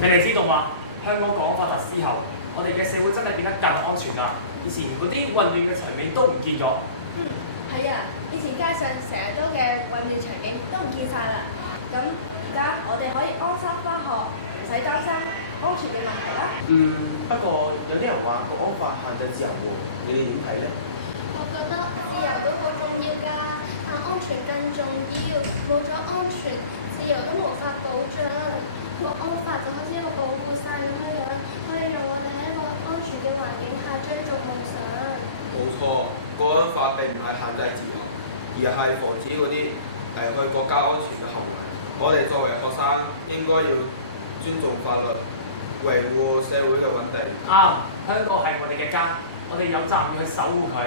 你哋知道嗎？香港國安法實施後，我哋嘅社會真係變得更安全㗎。以前嗰啲混亂嘅場面都唔見咗。係啊，以前街上成日都嘅混亂場景都唔見晒啦。咁而家我哋可以安心返學，唔使擔心安全嘅問題啦。不過有啲人話國安法限制自由喎，你哋點睇呢？我覺得自由都好重要㗎，但安全更重要。冇咗安全，自由都無法保障。國安法就好似一個保護傘咁樣，可以讓我哋喺一個安全嘅環境下追逐夢想。冇錯，國安法並唔係限制自由，而係防止嗰啲危害國家安全嘅行為。我哋作為學生，應該要尊重法律，維護社會嘅穩定。啱，香港係我哋嘅家，我哋有責任去守護佢。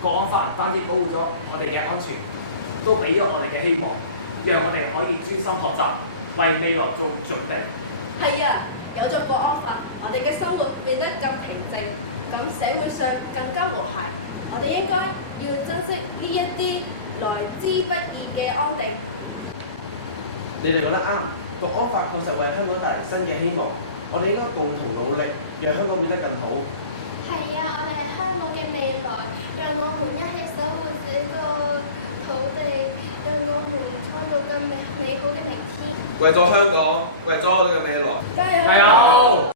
國安法唔單止保護咗我哋嘅安全，都俾咗我哋嘅希望，讓我哋可以專心學習，為未來做準備。係啊，有咗國安法，我哋嘅生活變得更平靜，咁社會上更加和諧。我哋應該要珍惜呢一啲來之不易嘅安定。你哋覺得啱，國安法確實為香港帶嚟新嘅希望，我哋應該共同努力，讓香港變得更好。係啊，我哋係香港嘅未來，讓我們一起守護這個土地，讓我們創造更美好嘅明天。為咗香港，為咗我哋嘅未來，加油！加油！